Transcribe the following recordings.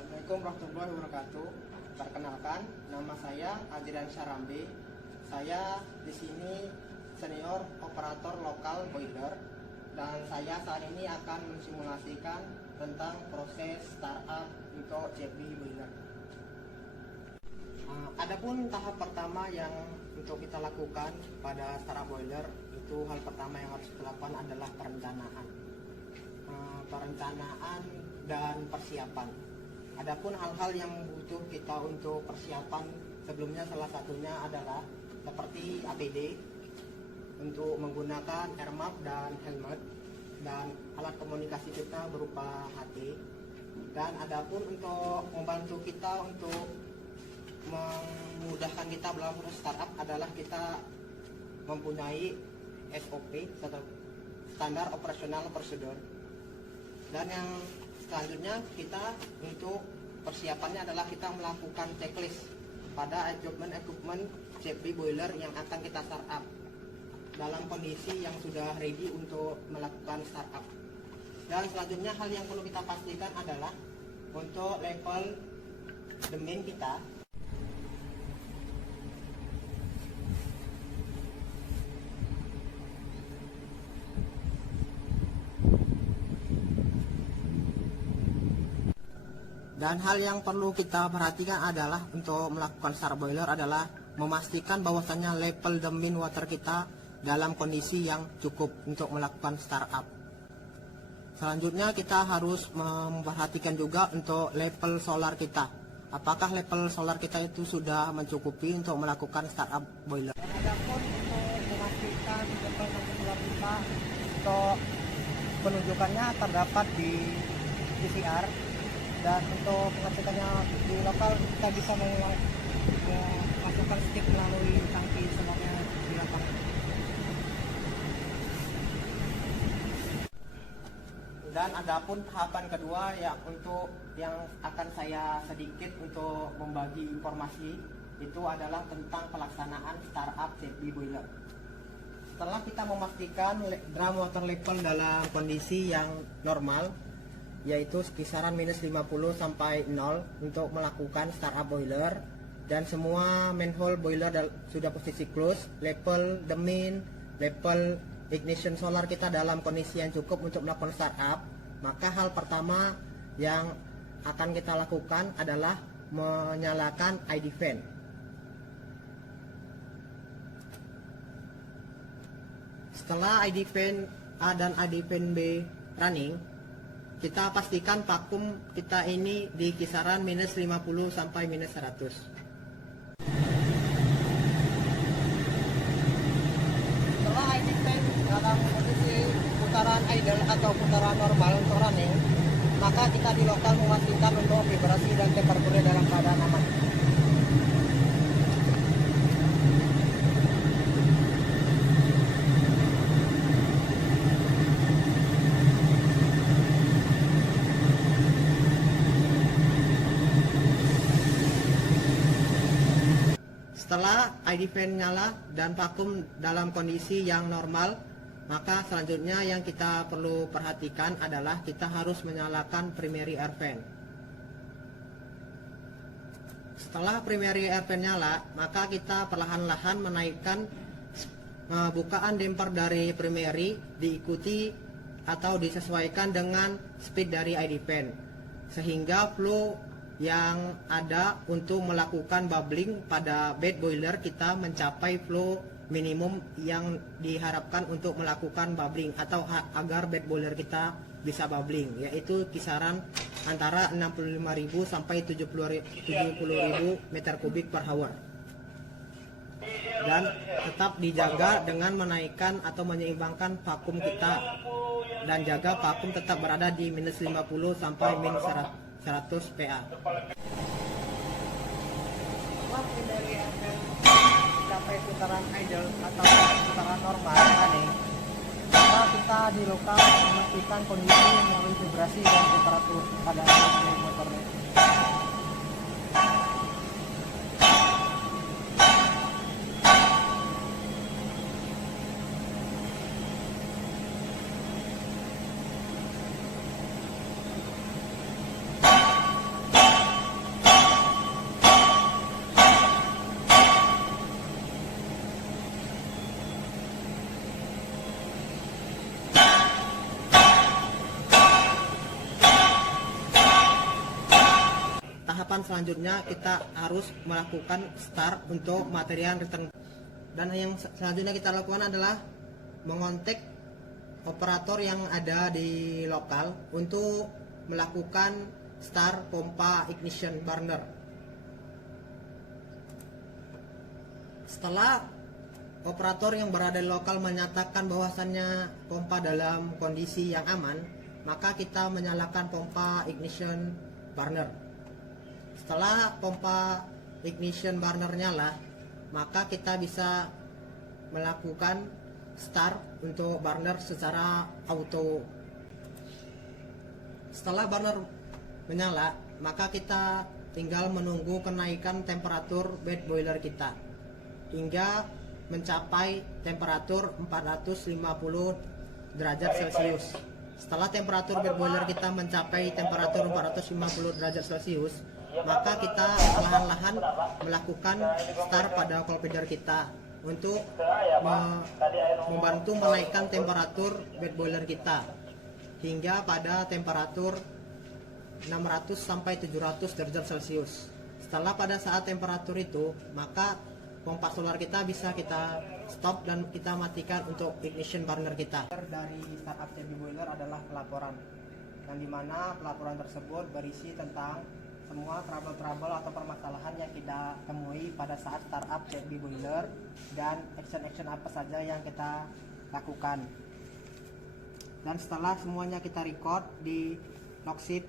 Assalamualaikum warahmatullahi wabarakatuh. Perkenalkan, nama saya Adrian Syarambe. Saya di sini senior operator lokal boiler dan saya saat ini akan mensimulasikan tentang proses startup untuk JB boiler. Adapun tahap pertama yang untuk kita lakukan pada startup boiler itu hal pertama yang harus kita lakukan adalah perencanaan. Perencanaan dan persiapan. Adapun hal-hal yang butuh kita untuk persiapan sebelumnya salah satunya adalah seperti APD untuk menggunakan airmap dan helmet dan alat komunikasi kita berupa HT. Dan adapun untuk membantu kita untuk memudahkan kita dalam proses startup adalah kita mempunyai SOP atau standar operasional prosedur. Dan yang selanjutnya kita untuk persiapannya adalah kita melakukan checklist pada equipment JB boiler yang akan kita startup dalam kondisi yang sudah ready untuk melakukan startup. Dan selanjutnya hal yang perlu kita pastikan adalah untuk level domain kita. Dan hal yang perlu kita perhatikan adalah untuk melakukan startup boiler adalah memastikan bahwasannya level the mean water kita dalam kondisi yang cukup untuk melakukan startup. Selanjutnya kita harus memperhatikan juga untuk level solar kita. Apakah level solar kita itu sudah mencukupi untuk melakukan startup boiler? Adapun untuk memastikan level solar kita untuk penunjukannya terdapat di PCR. Dan untuk pengecekannya di lokal kita bisa memasukkan stick melalui tangki semoknya di lapangan. Dan adapun tahapan kedua yang akan saya sedikit untuk membagi informasi itu adalah tentang pelaksanaan startup JB boiler. Setelah kita memastikan drum water level dalam kondisi yang normal, yaitu kisaran minus 50 sampai 0 untuk melakukan startup boiler, dan semua manhole boiler sudah posisi close, level the main, level ignition solar kita dalam kondisi yang cukup untuk melakukan startup, maka hal pertama yang akan kita lakukan adalah menyalakan ID fan. Setelah ID fan A dan ID fan B running, kita pastikan vakum kita ini di kisaran minus 50 sampai minus 100. Setelah ID tank dalam kondisi putaran idle atau putaran normal untuk running, maka kita di lokal memastikan untuk vibrasi dan temperaturnya dalam keadaan aman. Setelah ID fan nyala dan vakum dalam kondisi yang normal, maka selanjutnya yang kita perlu perhatikan adalah kita harus menyalakan primary air fan. Setelah primary air fan nyala, maka kita perlahan-lahan menaikkan bukaan damper dari primary diikuti atau disesuaikan dengan speed dari ID fan, sehingga flow yang ada untuk melakukan bubbling pada bed boiler kita mencapai flow minimum yang diharapkan untuk melakukan bubbling atau agar bed boiler kita bisa bubbling, yaitu kisaran antara 65.000 sampai 70.000 meter kubik per hour. Dan tetap dijaga dengan menaikkan atau menyeimbangkan vakum kita, dan jaga vakum tetap berada di minus 50 sampai minus 100 PA. Setelah primary air fan mencapai putaran idle atau putaran normal running, maka kita di lokal memastikan kondisi melalui vibrasi dan temperatur pada motornya. tahapan selanjutnya kita harus melakukan start untuk material return. Dan yang selanjutnya kita lakukan adalah mengontak operator yang ada di lokal untuk melakukan start pompa ignition burner. Setelah operator yang berada di lokal menyatakan bahwasannya pompa dalam kondisi yang aman, maka kita menyalakan pompa ignition burner. Setelah pompa ignition burner nyala, maka kita bisa melakukan start untuk burner secara auto. Setelah burner menyala, maka kita tinggal menunggu kenaikan temperatur bed boiler kita hingga mencapai temperatur 450 derajat Celcius. Setelah temperatur bed boiler kita mencapai temperatur 450 derajat Celcius, maka kita perlahan-lahan melakukan start pada coil feeder kita untuk membantu menaikkan temperatur bed boiler kita hingga pada temperatur 600 sampai 700 derajat Celcius. Setelah pada saat temperatur itu, maka pompa solar kita bisa kita stop dan kita matikan untuk ignition burner kita. Dari startup CB boiler adalah pelaporan, yang dimana pelaporan tersebut berisi tentang semua trouble atau permasalahan yang kita temui pada saat startup CB boiler dan action apa saja yang kita lakukan. Dan setelah semuanya kita record di logsheet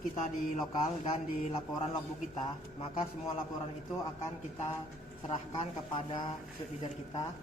kita di lokal dan di laporan logbook kita, maka semua laporan itu akan kita serahkan kepada suite leader kita